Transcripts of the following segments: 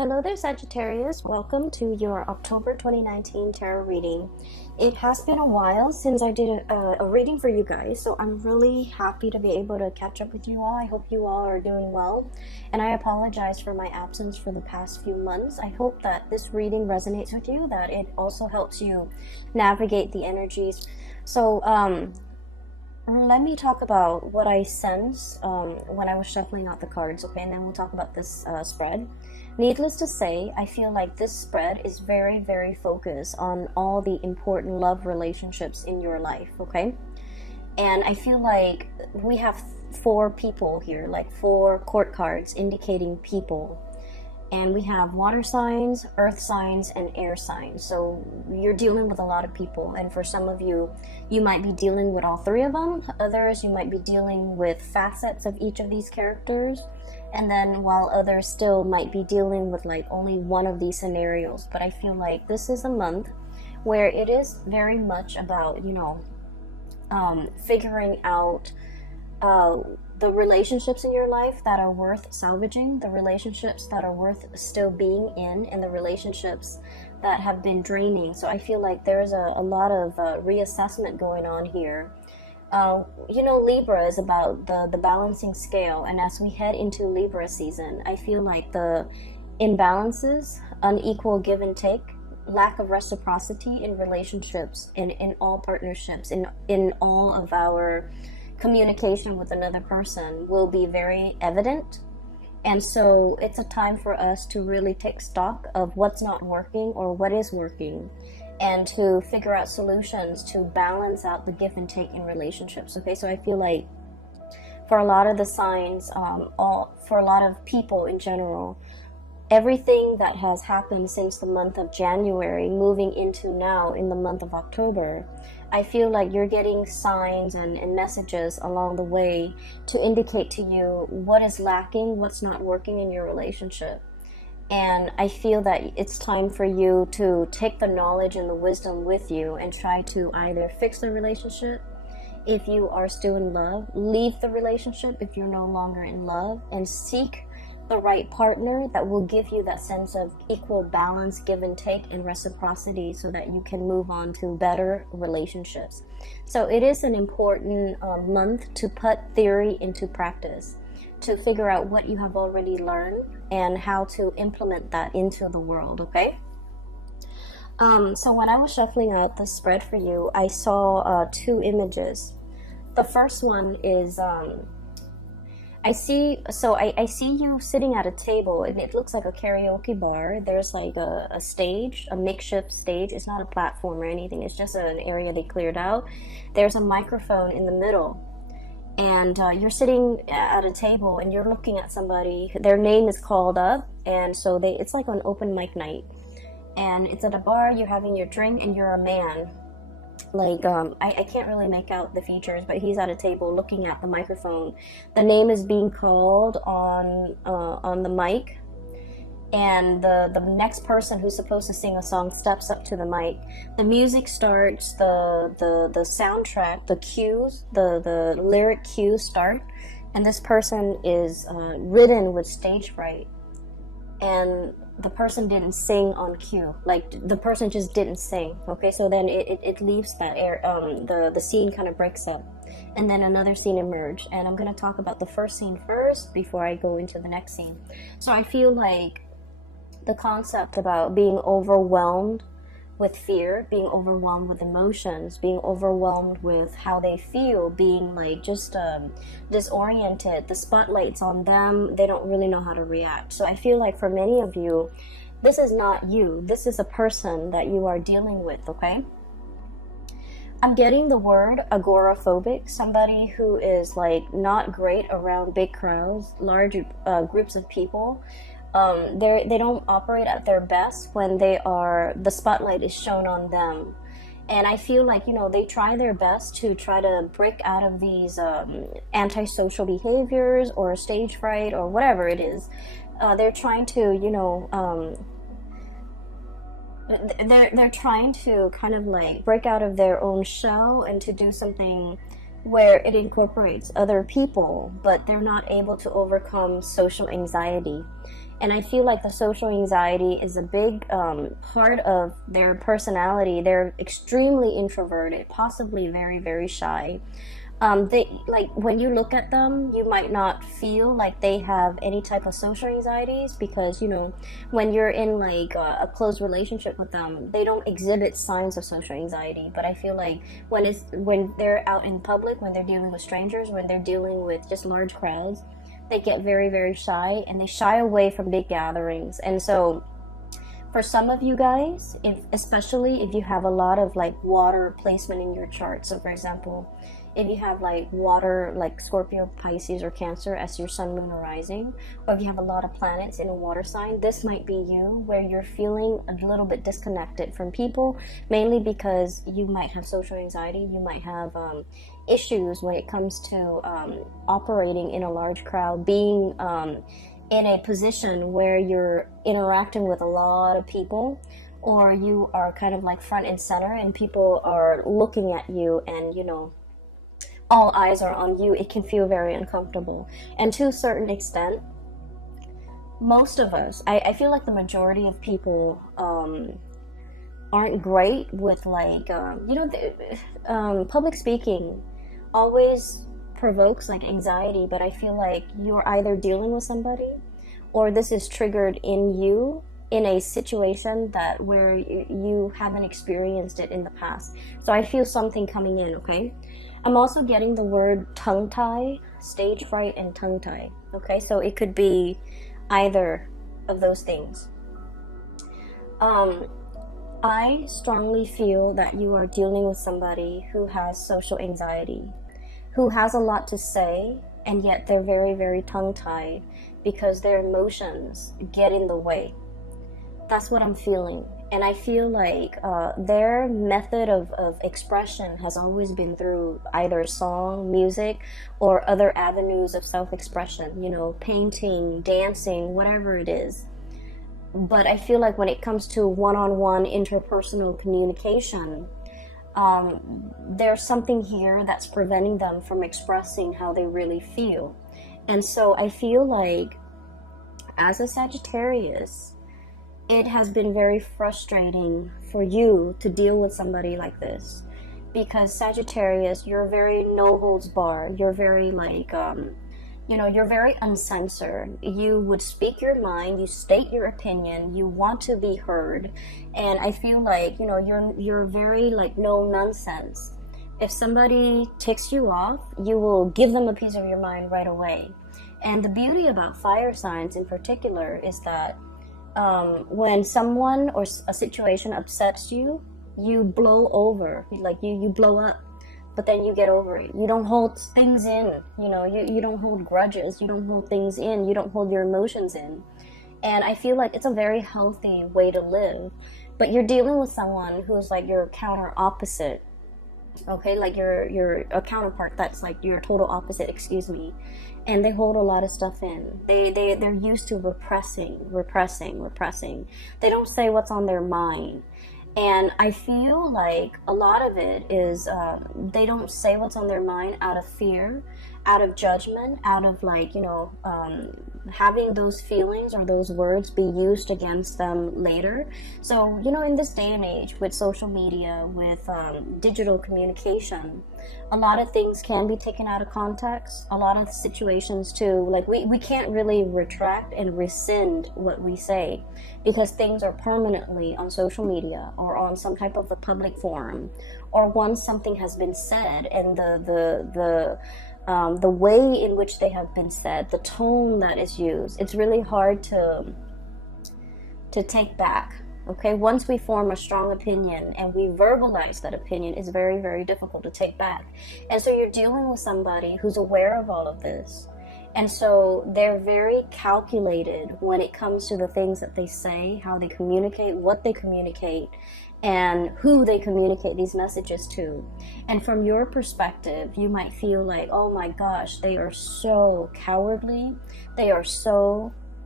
Hello there, Sagittarius. Welcome to your October 2019 tarot reading. It has been a while since I did a reading for you guys, so I'm really happy to be able to catch up with you all. I hope you all are doing well, and I apologize for my absence for the past few months. I hope that this reading resonates with you, that it also helps you navigate the energies. So, let me talk about what I sense when I was shuffling out the cards, okay? And then we'll talk about this spread. Needless to say, I feel like this spread is very, very focused on all the important love relationships in your life, okay? And I feel like we have four people here, like four court cards indicating people. And we have water signs, earth signs, and air signs. So you're dealing with a lot of people. And for some of you, you might be dealing with all three of them. Others, you might be dealing with facets of each of these characters. And then while others still might be dealing with like only one of these scenarios. But I feel like this is a month where it is very much about, figuring out the relationships in your life that are worth salvaging, the relationships that are worth still being in, and the relationships that have been draining. So I feel like there's a lot of reassessment going on here. Libra is about the balancing scale, and as we head into Libra season, I feel like the imbalances, unequal give and take, lack of reciprocity in relationships, in all partnerships, in all of our communication with another person will be very evident. And so it's a time for us to really take stock of what's not working or what is working, and to figure out solutions to balance out the give and take in relationships. Okay, so I feel like for a lot of the signs, for a lot of people in general, everything that has happened since the month of January moving into now in the month of October, I feel like you're getting signs and messages along the way to indicate to you what is lacking, what's not working in your relationship. And I feel that it's time for you to take the knowledge and the wisdom with you and try to either fix the relationship if you are still in love, leave the relationship if you're no longer in love, and seek the right partner that will give you that sense of equal balance, give and take, and reciprocity, so that you can move on to better relationships. So it is an important month to put theory into practice, to figure out what you have already learned and how to implement that into the world, okay? So when I was shuffling out the spread for you, I saw two images. The first one is I see you sitting at a table, and it looks like a karaoke bar. There's like a stage, a makeshift stage. It's not a platform or anything. It's just an area they cleared out. There's a microphone in the middle, and you're sitting at a table and you're looking at somebody. Their name is called up, and so it's like an open mic night, and it's at a bar. You're having your drink, and you're a man. Like, I can't really make out the features, but he's at a table looking at the microphone. The name is being called on the mic, and the next person who's supposed to sing a song steps up to the mic. The music starts, the soundtrack, the cues, the lyric cues start, and this person is ridden with stage fright. And the person didn't sing on cue, like the person just didn't sing. Okay, so then it leaves that air, the scene kind of breaks up, and then another scene emerged. And I'm going to talk about the first scene first before I go into the next scene. So I feel like the concept about being overwhelmed with fear, being overwhelmed with emotions, being overwhelmed with how they feel, being like just disoriented, the spotlight's on them, they don't really know how to react. So I feel like for many of you, this is not you, this is a person that you are dealing with, okay? I'm getting the word agoraphobic, somebody who is like not great around big crowds, large groups of people. They don't operate at their best when the spotlight is shown on them. And I feel like, they try their best to try to break out of these antisocial behaviors or stage fright or whatever it is. They're trying to, they're trying to kind of like break out of their own shell and to do something where it incorporates other people, but they're not able to overcome social anxiety. And I feel like the social anxiety is a big part of their personality. They're extremely introverted, possibly very, very shy. They, like, when you look at them, you might not feel like they have any type of social anxieties, because, you know, when you're in like a close relationship with them, they don't exhibit signs of social anxiety. But I feel like when they're out in public, when they're dealing with strangers, when they're dealing with just large crowds, they get very, very shy, and they shy away from big gatherings. And so for some of you guys, especially if you have a lot of like water placement in your chart, so for example, if you have like water, like Scorpio, Pisces, or Cancer as your sun, moon, or rising, or if you have a lot of planets in a water sign, this might be you, where you're feeling a little bit disconnected from people, mainly because you might have social anxiety. You might have issues when it comes to operating in a large crowd, being in a position where you're interacting with a lot of people, or you are kind of like front and center and people are looking at you, and, you know, all eyes are on you. It can feel very uncomfortable. And to a certain extent, most of us, I feel like the majority of people aren't great with like, public speaking always provokes like anxiety, but I feel like you're either dealing with somebody, or this is triggered in you in a situation that where you haven't experienced it in the past. So I feel something coming in, okay? I'm also getting the word tongue tie, stage fright, and tongue tie. Okay, so it could be either of those things. I strongly feel that you are dealing with somebody who has social anxiety, who has a lot to say, and yet they're very, very tongue tied because their emotions get in the way. That's what I'm feeling. And I feel like their method of expression has always been through either song, music, or other avenues of self-expression, you know, painting, dancing, whatever it is. But I feel like when it comes to one-on-one interpersonal communication, there's something here that's preventing them from expressing how they really feel. And so I feel like as a Sagittarius, it has been very frustrating for you to deal with somebody like this, because Sagittarius, you're very no holds barred. You're very like, you're very uncensored. You would speak your mind, you state your opinion, you want to be heard. And I feel like, you're very like no nonsense. If somebody ticks you off, you will give them a piece of your mind right away. And the beauty about fire signs in particular is that when someone or a situation upsets you, you blow over, like you blow up, but then you get over it. You don't hold things in, you don't hold grudges, you don't hold things in, you don't hold your emotions in. And I feel like it's a very healthy way to live. But you're dealing with someone who's like your counter opposite, okay, like you're a counterpart that's like your total opposite, excuse me. And they hold a lot of stuff in. They're used to repressing. They don't say what's on their mind. And I feel like a lot of it is they don't say what's on their mind out of fear, out of judgment, out of like, having those feelings or those words be used against them later. So, in this day and age with social media, with digital communication, a lot of things can be taken out of context. A lot of situations too, like we can't really retract and rescind what we say, because things are permanently on social media or on some type of a public forum, or once something has been said, and the way in which they have been said, the tone that is used, it's really hard to take back. Okay, once we form a strong opinion and we verbalize that opinion, it's very, very difficult to take back. And so you're dealing with somebody who's aware of all of this. And so they're very calculated when it comes to the things that they say, how they communicate, what they communicate, and who they communicate these messages to. And from your perspective, you might feel like, oh my gosh, they are so cowardly. They are so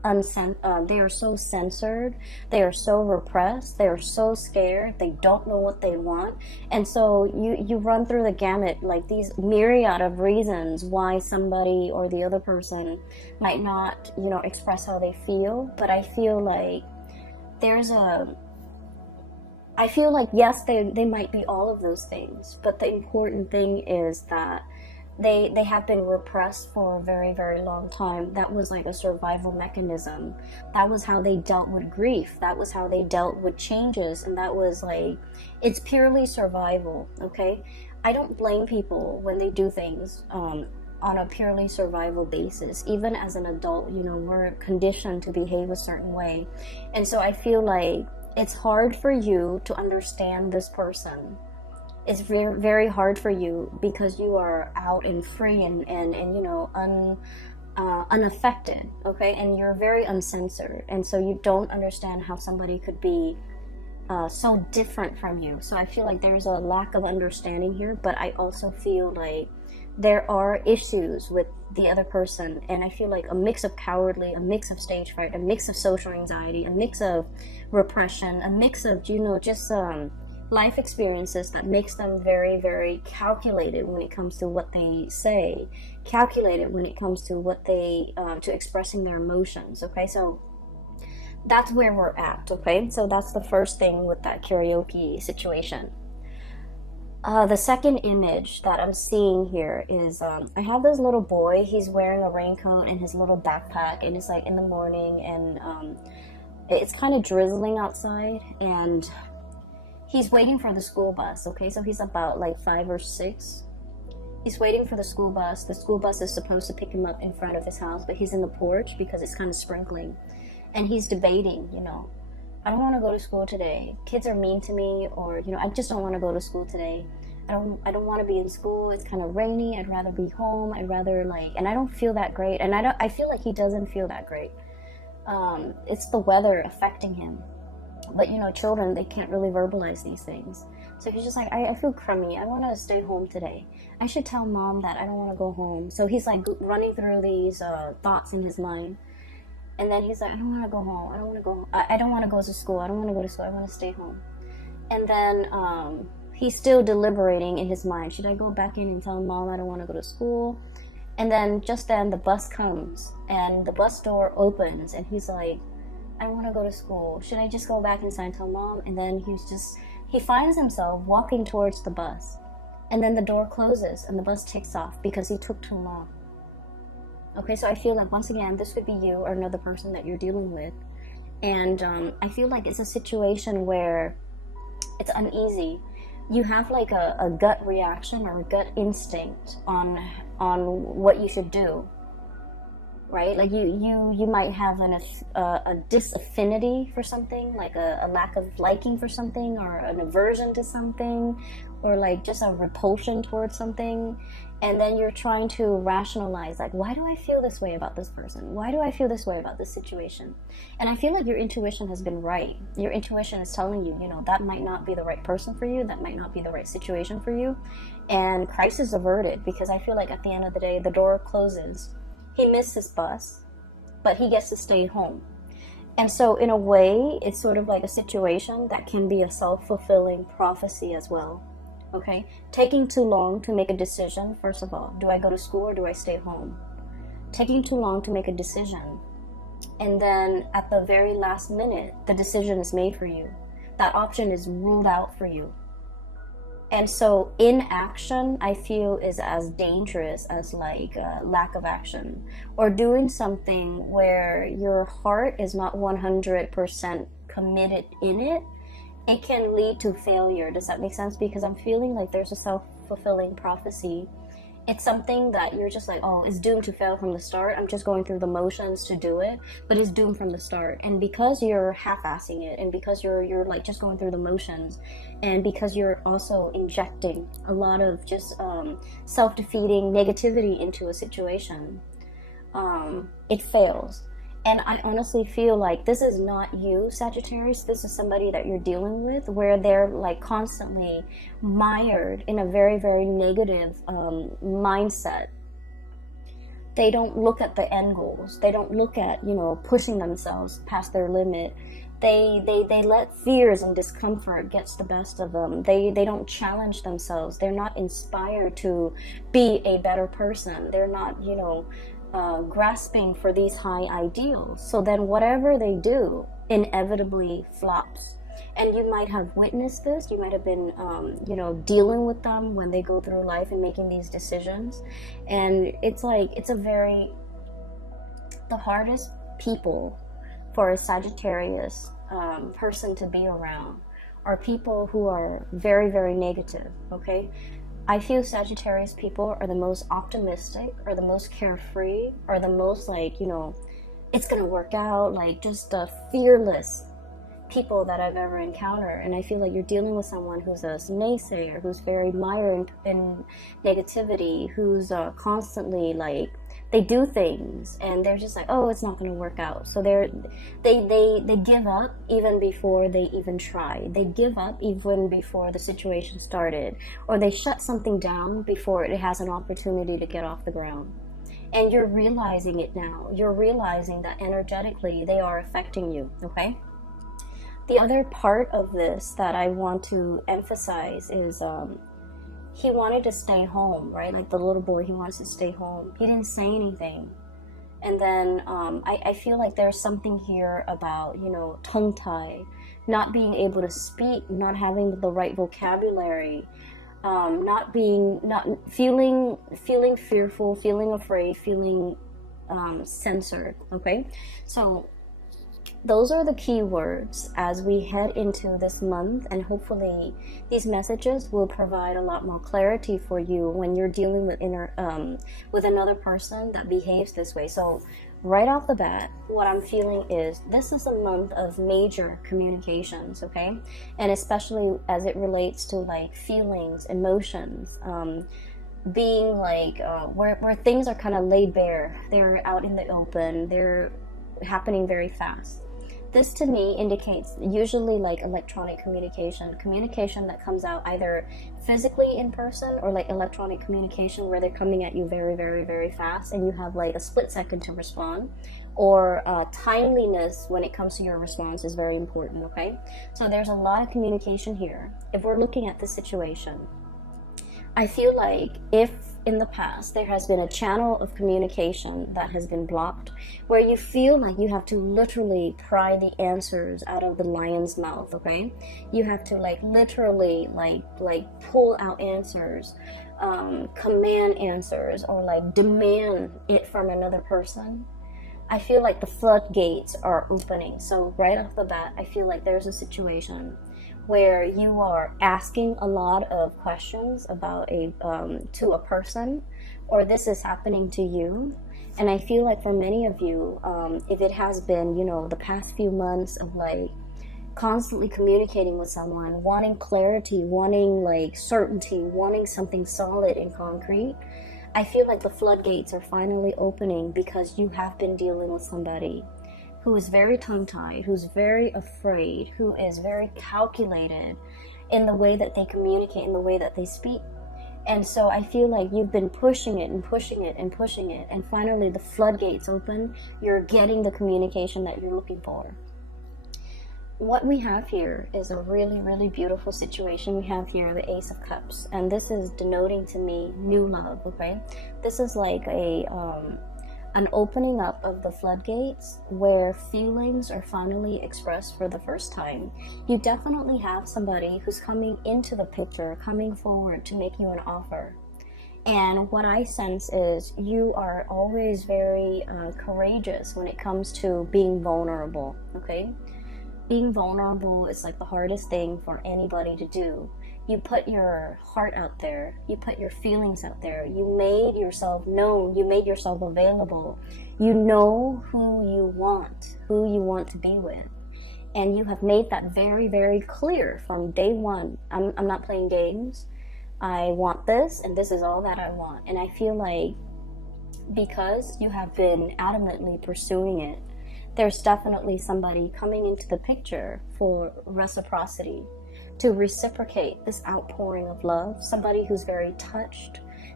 they are so censored, they are so repressed, they are so scared, they don't know what they want. And so you run through the gamut, like these myriad of reasons why somebody or the other person might not, you know, express how they feel. But I feel like yes, they might be all of those things, but the important thing is that they have been repressed for a very, very long time. That was like a survival mechanism. That was how they dealt with grief. That was how they dealt with changes. And that was like, it's purely survival, okay? I don't blame people when they do things on a purely survival basis. Even as an adult, you know, we're conditioned to behave a certain way. And so I feel like it's hard for you to understand this person. It's very, very hard for you because you are out and free and you know, unaffected, okay? And you're very uncensored. And so you don't understand how somebody could be so different from you. So I feel like there's a lack of understanding here, but I also feel like there are issues with the other person. And I feel like a mix of cowardly, a mix of stage fright, a mix of social anxiety, a mix of repression, a mix of, you know, just life experiences that makes them very, very calculated when it comes to what they say, calculated when it comes to what they to expressing their emotions. Okay, so that's where we're at. Okay, so that's the first thing with that karaoke situation. The second image that I'm seeing here is I have this little boy. He's wearing a raincoat and his little backpack, and it's like in the morning, and it's kind of drizzling outside, and he's waiting for the school bus. Okay, so he's about like 5 or 6. He's waiting for the school bus. The school bus is supposed to pick him up in front of his house, but he's in the porch because it's kind of sprinkling, and he's debating, you know, I don't want to go to school today. Kids are mean to me, or, you know, I just don't want to go to school today. I don't want to be in school. It's kind of rainy. I'd rather be home. I'd rather and I don't feel that great. And I feel like he doesn't feel that great. It's the weather affecting him. But, you know, children, they can't really verbalize these things. So he's just like, I feel crummy. I want to stay home today. I should tell mom that I don't want to go home. So he's like running through these thoughts in his mind. And then he's like, I don't want to go home. I don't want to go. I don't want to go to school. I don't want to go to school. I want to stay home. And then he's still deliberating in his mind. Should I go back in and tell mom I don't want to go to school? And then just then the bus comes and the bus door opens and he's like, I want to go to school. Should I just go back inside and tell mom? And then he finds himself walking towards the bus. And then the door closes and the bus takes off because he took too long. Okay, so I feel like, once again, this could be you or another person that you're dealing with. And I feel like it's a situation where it's uneasy. You have like a gut reaction or a gut instinct on what you should do, right? Like you might have a disaffinity for something, like a lack of liking for something, or an aversion to something, or like just a repulsion towards something. And then you're trying to rationalize, like, why do I feel this way about this person? Why do I feel this way about this situation? And I feel like your intuition has been right. Your intuition is telling you, you know, that might not be the right person for you. That might not be the right situation for you. And crisis averted, because I feel like at the end of the day, the door closes. He missed his bus, but he gets to stay home. And so in a way, it's sort of like a situation that can be a self-fulfilling prophecy as well. Okay, taking too long to make a decision. First of all, do I go to school or do I stay home? Taking too long to make a decision. And then at the very last minute, the decision is made for you. That option is ruled out for you. And so inaction, I feel, is as dangerous as like lack of action, or doing something where your heart is not 100% committed in it. It can lead to failure. Does that make sense? Because I'm feeling like there's a self-fulfilling prophecy. It's something that you're just like, oh, it's doomed to fail from the start. I'm just going through the motions to do it, but it's doomed from the start. And because you're half-assing it, and because you're like just going through the motions, and because you're also injecting a lot of just self-defeating negativity into a situation, it fails. And I honestly feel like this is not you, Sagittarius. This is somebody that you're dealing with, where they're like constantly mired in a very, very negative mindset. They don't look at the end goals. They don't look at, you know, pushing themselves past their limit. They let fears and discomfort gets the best of them. They don't challenge themselves. They're not inspired to be a better person. They're not, you know, grasping for these high ideals. So then whatever they do inevitably flops. And you might have witnessed this. You might have been, you know, dealing with them when they go through life and making these decisions. And it's like, the hardest people for a Sagittarius person to be around are people who are very, very negative, okay? I feel Sagittarius people are the most optimistic, or the most carefree, or the most like, you know, it's gonna work out, like just fearless people that I've ever encountered. And I feel like you're dealing with someone who's a naysayer, who's very mired in negativity, who's constantly like, they do things and they're just like, oh, it's not going to work out. So they give up even before they even try. They give up even before the situation started, or they shut something down before it has an opportunity to get off the ground. And you're realizing it now. You're realizing that energetically they are affecting you, okay? The other part of this that I want to emphasize is he wanted to stay home, right? Like the little boy, he wants to stay home. He didn't say anything. And then I feel like there's something here about, you know, tongue-tie, not being able to speak, not having the right vocabulary, not feeling fearful, feeling afraid, feeling censored, okay? So those are the key words as we head into this month, and hopefully these messages will provide a lot more clarity for you when you're dealing with another person that behaves this way. So right off the bat, what I'm feeling is this is a month of major communications, okay? And especially as it relates to like feelings, emotions, being like where things are kind of laid bare. They're out in the open. They're happening very fast. This to me indicates usually like electronic communication that comes out either physically in person, or like electronic communication where they're coming at you very, very, very fast and you have like a split second to respond, or timeliness when it comes to your response is very important, okay? So there's a lot of communication here. If we're looking at the situation, I feel like if in the past there has been a channel of communication that has been blocked, where you feel like you have to literally pry the answers out of the lion's mouth, okay? You have to like literally like pull out answers, command answers, or like demand it from another person. I feel like the floodgates are opening. So right off the bat, I feel like there's a situation where you are asking a lot of questions about to a person, or this is happening to you. And I feel like for many of you, if it has been, you know, the past few months of like constantly communicating with someone, wanting clarity, wanting like certainty, wanting something solid and concrete, I feel like the floodgates are finally opening, because you have been dealing with somebody who is very tongue-tied, who's very afraid, who is very calculated in the way that they communicate, in the way that they speak. And so I feel like you've been pushing it and pushing it and pushing it, and finally the floodgates open. You're getting the communication that you're looking for. What we have here is a really, really beautiful situation. We have here the Ace of Cups, and this is denoting to me new love, okay? This is like an opening up of the floodgates where feelings are finally expressed for the first time. You definitely have somebody who's coming into the picture, coming forward to make you an offer. And what I sense is you are always very courageous when it comes to being vulnerable, okay? Being vulnerable is like the hardest thing for anybody to do. You put your heart out there, you put your feelings out there, you made yourself known, you made yourself available. You know who you want to be with. And you have made that very, very clear from day one. I'm not playing games. I want this, and this is all that I want. And I feel like because you have been adamantly pursuing it, there's definitely somebody coming into the picture for reciprocity, to reciprocate this outpouring of love. Somebody who's very touched,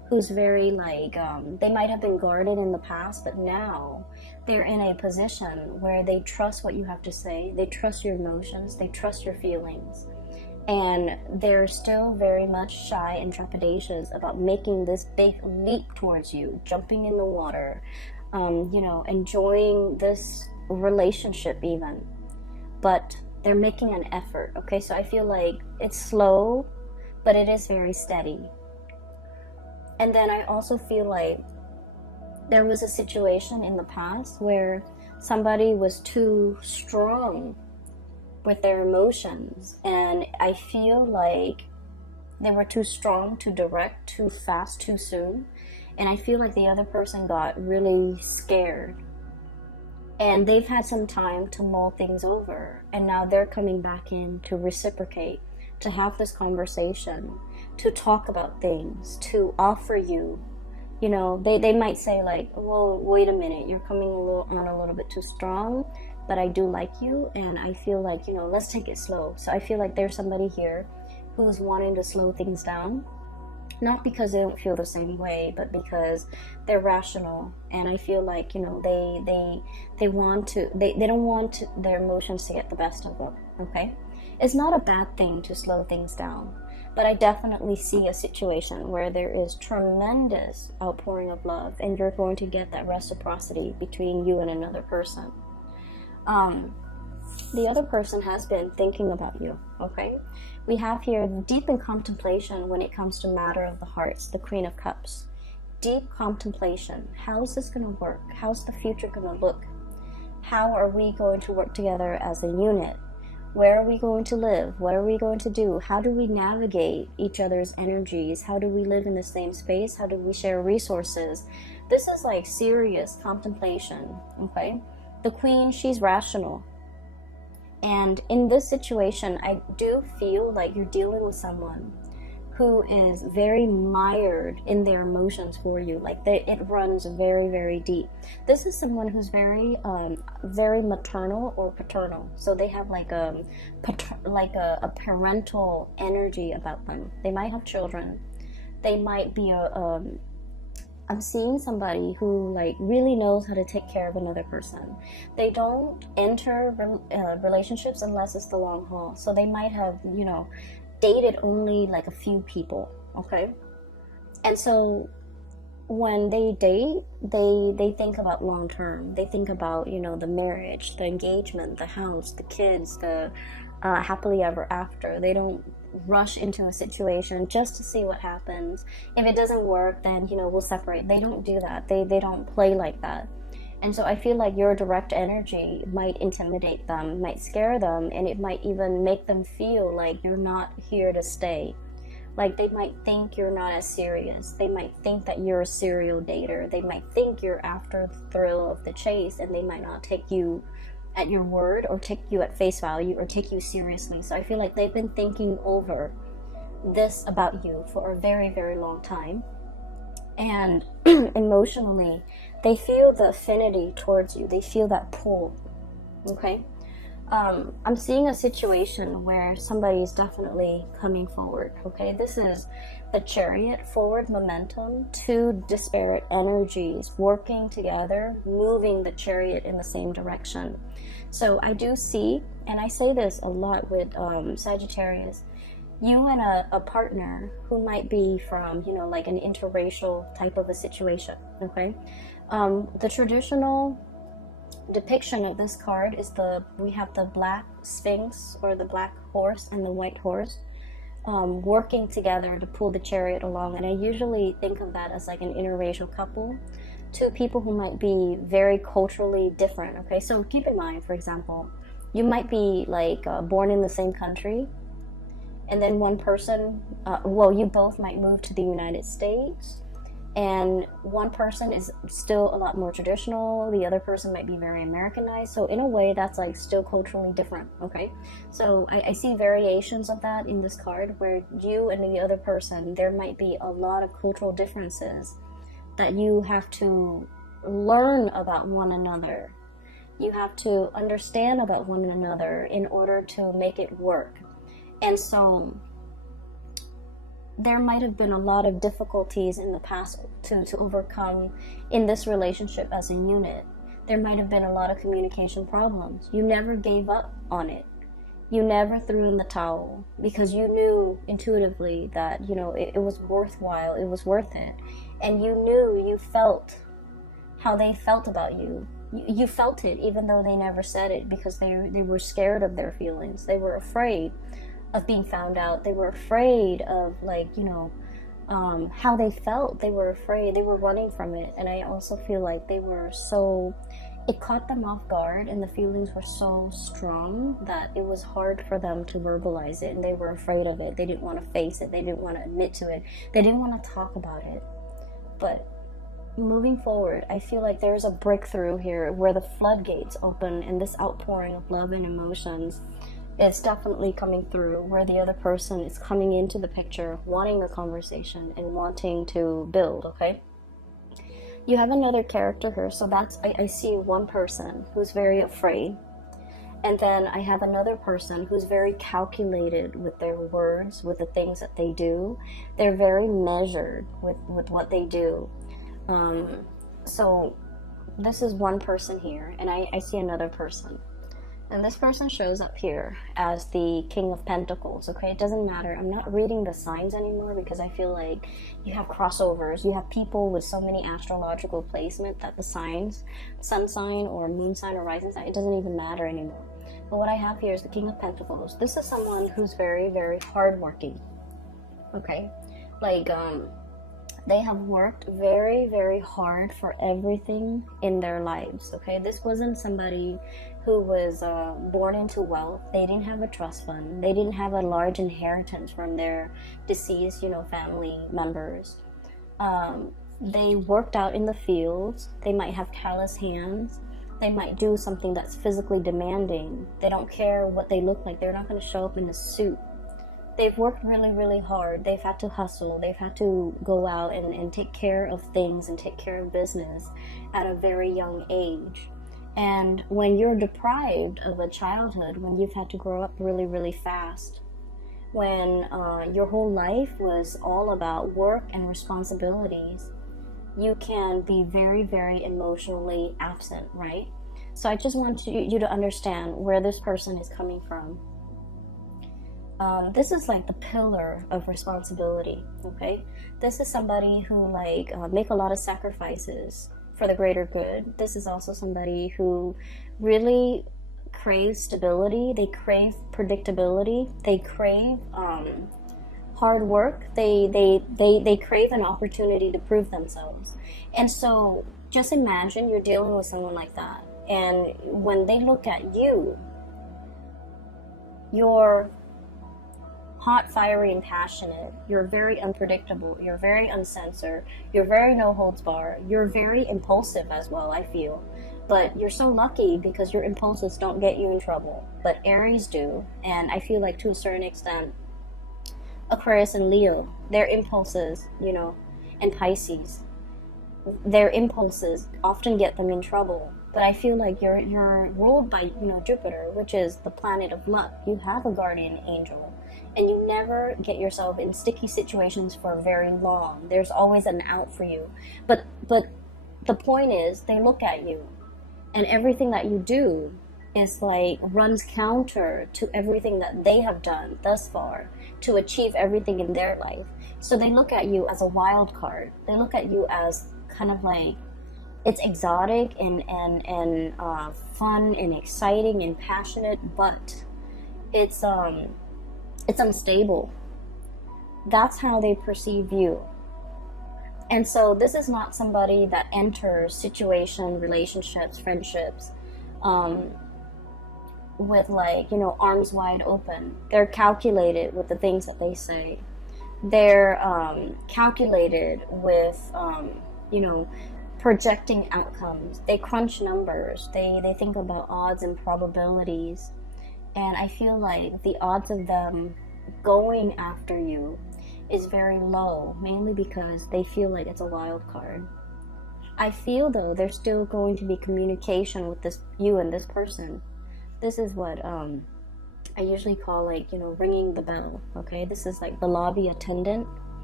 who's very like, they might have been guarded in the past, but now they're in a position where they trust what you have to say, they trust your emotions, they trust your feelings, and they're still very much shy and trepidatious about making this big leap towards you, jumping in the water, you know, enjoying this relationship even. But they're making an effort, okay? So I feel like it's slow, but it is very steady. And then I also feel like there was a situation in the past where somebody was too strong with their emotions, and I feel like they were too strong, too direct, too fast, too soon, and I feel like the other person got really scared, and they've had some time to mull things over, and now they're coming back in to reciprocate, to have this conversation, to talk about things, to offer you, you know, they might say like, well, wait a minute, you're coming on a little bit too strong, but I do like you, and I feel like, you know, let's take it slow. So I feel like there's somebody here who's wanting to slow things down, not because they don't feel the same way, but because they're rational, and I feel like, you know, they want to, they don't want their emotions to get the best of them, okay? It's not a bad thing to slow things down, but I definitely see a situation where there is tremendous outpouring of love, and you're going to get that reciprocity between you and another person. The other person has been thinking about you, okay? We have here deep in contemplation when it comes to matter of the hearts, the Queen of Cups. Deep contemplation. How's this going to work? How's the future going to look? How are we going to work together as a unit? Where are we going to live? What are we going to do? How do we navigate each other's energies? How do we live in the same space? How do we share resources? This is like serious contemplation, okay? The Queen, she's rational. And in this situation, I do feel like you're dealing with someone who is very mired in their emotions for you. Like it runs very, very deep. This is someone who's very, very maternal or paternal. So they have like a parental energy about them. They might have children. They might be I'm seeing somebody who like really knows how to take care of another person. They don't enter relationships unless it's the long haul. So they might have, you know, dated only like a few people, okay? And so when they date, they think about long term. They think about, you know, the marriage, the engagement, the house, the kids, the happily ever after. They don't rush into a situation just to see what happens. If it doesn't work, then, you know, we'll separate. They don't do that. They don't play like that. And so I feel like your direct energy might intimidate them, might scare them, and it might even make them feel like you're not here to stay. Like they might think you're not as serious. They might think that you're a serial dater. They might think you're after the thrill of the chase, and they might not take you at your word or take you at face value or take you seriously. So I feel like they've been thinking over this about you for a very, very long time. And emotionally, they feel the affinity towards you. They feel that pull, okay? I'm seeing a situation where somebody is definitely coming forward, okay? This is the Chariot, forward momentum, two disparate energies working together, moving the Chariot in the same direction. So I do see, and I say this a lot with Sagittarius, you and a partner who might be from, you know, like an interracial type of a situation, okay? The traditional depiction of this card is we have the black sphinx or the black horse and the white horse working together to pull the chariot along, and I usually think of that as like an interracial couple, two people who might be very culturally different, okay? So keep in mind, for example, you might be like born in the same country, and then one person, you both might move to the United States, and one person is still a lot more traditional, the other person might be very Americanized. So in a way, that's like still culturally different, okay? So I see variations of that in this card, where you and the other person, there might be a lot of cultural differences that you have to learn about one another. You have to understand about one another in order to make it work. And so there might have been a lot of difficulties in the past to overcome in this relationship as a unit. There might have been a lot of communication problems. You never gave up on it. You never threw in the towel because you knew intuitively that, you know, it was worthwhile, it was worth it. And you knew, you felt how they felt about you. You felt it even though they never said it, because they were scared of their feelings. They were afraid of being found out. They were afraid of, like, you know, how they felt. They were afraid. They were running from it. And I also feel like they were so, it caught them off guard, and the feelings were so strong that it was hard for them to verbalize it, and they were afraid of it. They didn't want to face it. They didn't want to admit to it. They didn't want to talk about it. But moving forward, I feel like there's a breakthrough here where the floodgates open, and this outpouring of love and emotions is definitely coming through, where the other person is coming into the picture, wanting a conversation and wanting to build, okay? You have another character here, so that's, I see one person who's very afraid, and then I have another person who's very calculated with their words, with the things that they do. They're very measured with what they do. So this is one person here, and I see another person. And this person shows up here as the King of Pentacles, okay? It doesn't matter. I'm not reading the signs anymore because I feel like you have crossovers. You have people with so many astrological placement that the signs, sun sign or moon sign or rising sign, it doesn't even matter anymore. But what I have here is the King of Pentacles. This is someone who's very, very hardworking, okay? Like, they have worked very, very hard for everything in their lives, okay? This wasn't somebody who was born into wealth. They didn't have a trust fund. They didn't have a large inheritance from their deceased, you know, family members. They worked out in the fields. They might have callous hands. They might do something that's physically demanding. They don't care what they look like. They're not going to show up in a suit. They've worked really, really hard. They've had to hustle. They've had to go out and take care of things and take care of business at a very young age. And when you're deprived of a childhood, when you've had to grow up really, really fast, when your whole life was all about work and responsibilities, you can be very, very emotionally absent, right? So I just want you to understand where this person is coming from. This is like the pillar of responsibility, okay? This is somebody who make a lot of sacrifices for the greater good. This is also somebody who really craves stability. They crave predictability. They crave hard work. They crave an opportunity to prove themselves. And so just imagine you're dealing with someone like that, and when they look at you, you're hot, fiery, and passionate. You're very unpredictable. You're very uncensored. You're very no holds bar. You're very impulsive as well, I feel. But you're so lucky because your impulses don't get you in trouble. But Aries do. And I feel like to a certain extent, Aquarius and Leo, their impulses, you know, and Pisces, their impulses often get them in trouble. But I feel like you're ruled by, you know, Jupiter, which is the planet of luck. You have a guardian angel. And you never get yourself in sticky situations for very long. There's always an out for you. But the point is, they look at you, and everything that you do is like runs counter to everything that they have done thus far to achieve everything in their life. So they look at you as a wild card. They look at you as kind of like, it's exotic and fun and exciting and passionate, but it's unstable. That's how they perceive you. And so this is not somebody that enters situation, relationships, friendships with, like, you know, arms wide open. They're calculated with the things that they say. They're calculated with you know, projecting outcomes. They crunch numbers. They think about odds and probabilities. And I feel like the odds of them going after you is very low, mainly because they feel like it's a wild card. I feel, though, there's still going to be communication with you and this person. This is what I usually call, like, you know, ringing the bell, okay? This is like the lobby attendant.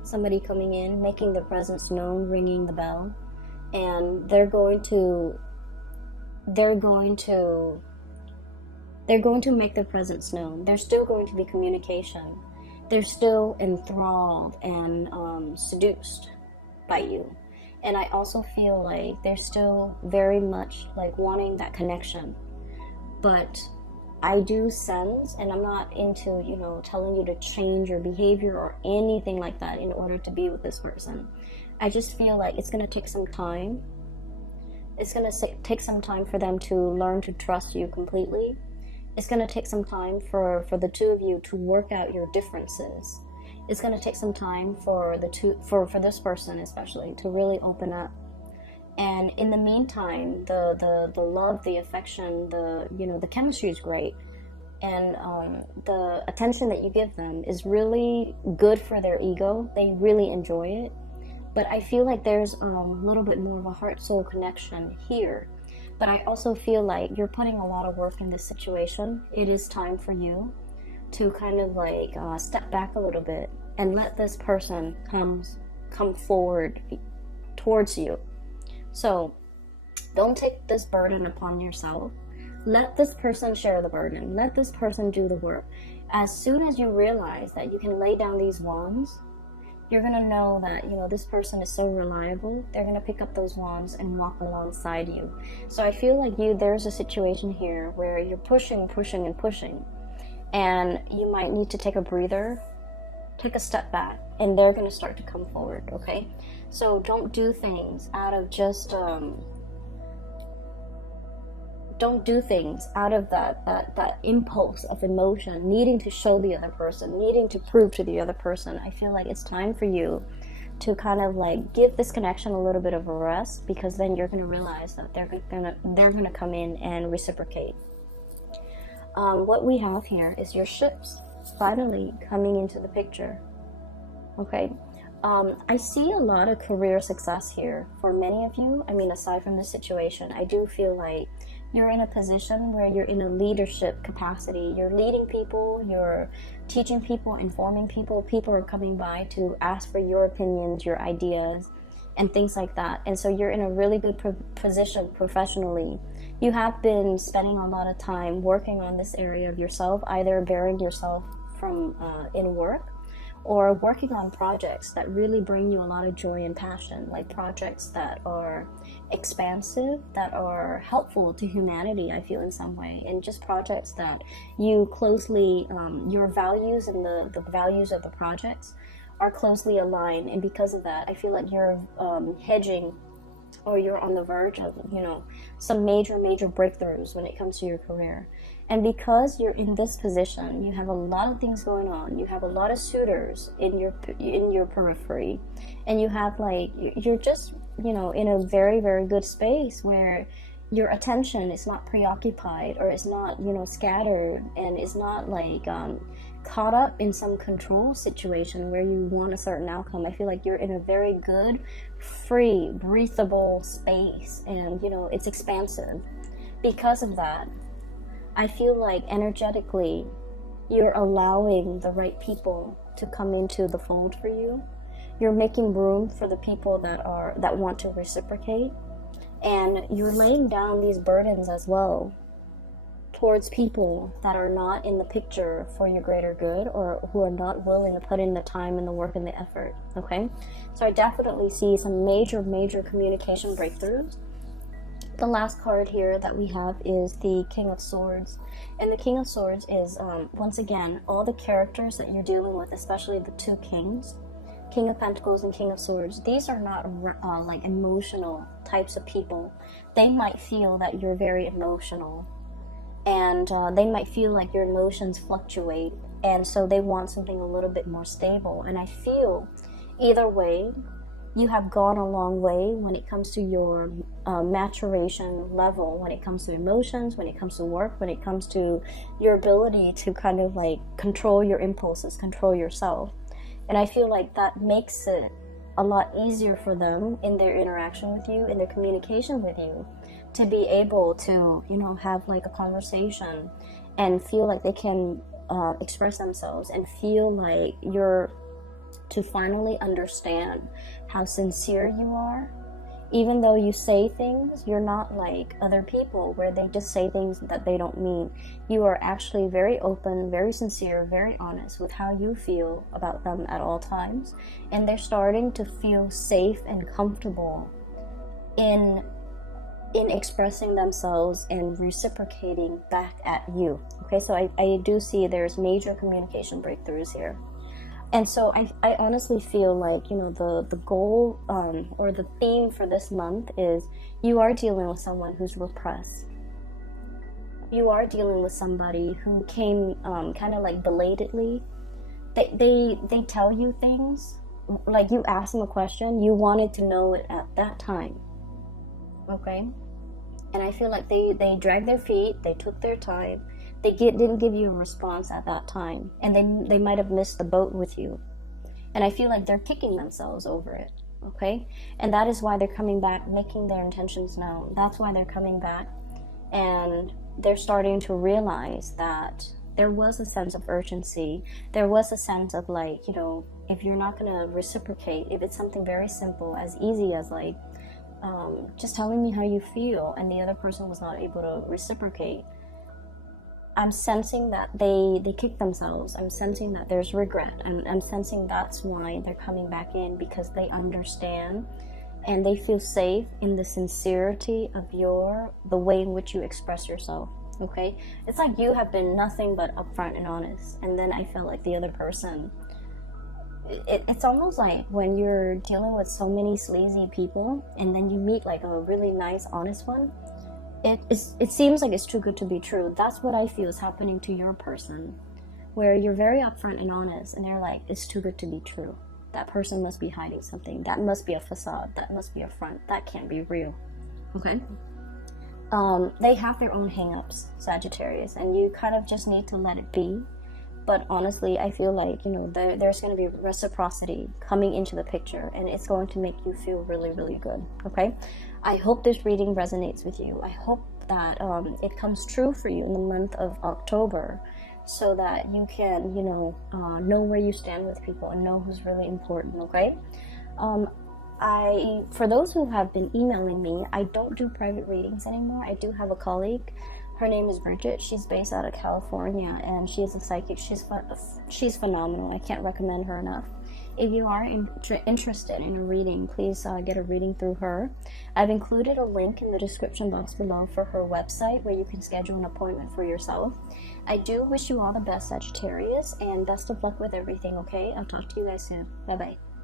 somebody coming in, making their presence known, ringing the bell, and they're going to make their presence known. There's still going to be communication. They're still enthralled and seduced by you. And I also feel like they're still very much like wanting that connection. But I do sense, and I'm not into, you know, telling you to change your behavior or anything like that in order to be with this person. I just feel like it's going to take some time. It's going to take some time for them to learn to trust you completely. It's going to take some time for the two of you to work out your differences. It's going to take some time for this person especially to really open up. And in the meantime, the love, the affection, the chemistry is great, and the attention that you give them is really good for their ego. They really enjoy it. But I feel like there's a little bit more of a heart-soul connection here. But I also feel like you're putting a lot of work in this situation. It is time for you to kind of like step back a little bit and let this person come forward towards you. So don't take this burden upon yourself. Let this person share the burden. Let this person do the work. As soon as you realize that you can lay down these wands, you're going to know that, you know, this person is so reliable. They're going to pick up those wands and walk alongside you. So I feel like there's a situation here where you're pushing, and you might need to take a breather, take a step back, and they're going to start to come forward, okay? So don't do things out of just, don't do things out of that impulse of emotion, needing to show the other person, needing to prove to the other person. I feel like it's time for you to kind of like give this connection a little bit of a rest, because then you're going to realize that they're going to come in and reciprocate. What we have here is your ships finally coming into the picture. Okay. I see a lot of career success here for many of you. I mean, aside from this situation, I do feel like you're in a position where you're in a leadership capacity. You're leading people, you're teaching people, informing people. People are coming by to ask for your opinions, your ideas, and things like that. And so you're in a really good position professionally. You have been spending a lot of time working on this area of yourself, either bearing yourself from in work, or working on projects that really bring you a lot of joy and passion, like projects that are expansive, that are helpful to humanity, I feel, in some way, and just projects that you closely, your values and the values of the projects are closely aligned. And because of that, I feel like you're hedging, or you're on the verge of, you know, some major breakthroughs when it comes to your career. And because you're in this position, you have a lot of things going on. You have a lot of suitors in your periphery, and you have like, you're just, you know, in a very good space where your attention is not preoccupied, or it's not, you know, scattered, and it's not like caught up in some control situation where you want a certain outcome. I feel like you're in a very good, free, breathable space, and, you know, it's expansive. Because of that, I feel like energetically you're allowing the right people to come into the fold for you. You're making room for the people that want to reciprocate, and you're laying down these burdens as well towards people that are not in the picture for your greater good, or who are not willing to put in the time and the work and the effort. Okay, so I definitely see some major communication breakthroughs. The last card here that we have is the King of Swords. And the King of Swords is, once again, all the characters that you're dealing with, especially the two kings, King of Pentacles and King of Swords. These are not like emotional types of people. They might feel that you're very emotional, and they might feel like your emotions fluctuate, and so they want something a little bit more stable. And I feel either way, you have gone a long way when it comes to your maturation level, when it comes to emotions, when it comes to work, when it comes to your ability to kind of like control your impulses, control yourself. And I feel like that makes it a lot easier for them in their interaction with you, in their communication with you, to be able to, you know, have like a conversation and feel like they can express themselves, and feel like you're to finally understand how sincere you are. Even though you say things, you're not like other people where they just say things that they don't mean. You are actually very open, very sincere, very honest with how you feel about them at all times. And they're starting to feel safe and comfortable in expressing themselves and reciprocating back at you. Okay, so I do see there's major communication breakthroughs here. And so I honestly feel like, you know, the goal or the theme for this month is you are dealing with someone who's repressed. You are dealing with somebody who came kind of like belatedly. They tell you things, like you ask them a question, you wanted to know it at that time. Okay? And I feel like they dragged their feet, they took their time. They didn't give you a response at that time, and they might have missed the boat with you. And I feel like they're kicking themselves over it, okay? And that is why they're coming back, making their intentions known. That's why they're coming back, and they're starting to realize that there was a sense of urgency. There was a sense of like, you know, if you're not going to reciprocate, if it's something very simple, as easy as like just telling me how you feel, and the other person was not able to reciprocate, I'm sensing that they kick themselves. I'm sensing that there's regret. I'm sensing that's why they're coming back in, because they understand and they feel safe in the sincerity of the way in which you express yourself. Okay, it's like you have been nothing but upfront and honest, and then I felt like the other person, it's almost like when you're dealing with so many sleazy people and then you meet like a really nice honest one, it seems like it's too good to be true. That's what I feel is happening to your person, where you're very upfront and honest, and they're like, it's too good to be true. That person must be hiding something. That must be a facade. That must be a front. That can't be real. Okay? They have their own hang-ups, Sagittarius, and you kind of just need to let it be. But honestly, I feel like, you know, there's going to be reciprocity coming into the picture, and it's going to make you feel really, really good. Okay? I hope this reading resonates with you. I hope that it comes true for you in the month of October, so that you can, you know where you stand with people and know who's really important. Okay? For those who have been emailing me, I don't do private readings anymore. I do have a colleague. Her name is Bridget. She's based out of California, and she is a psychic. She's phenomenal. I can't recommend her enough. If you are interested in a reading, please get a reading through her. I've included a link in the description box below for her website where you can schedule an appointment for yourself. I do wish you all the best, Sagittarius, and best of luck with everything, okay? I'll talk to you guys soon. Bye-bye.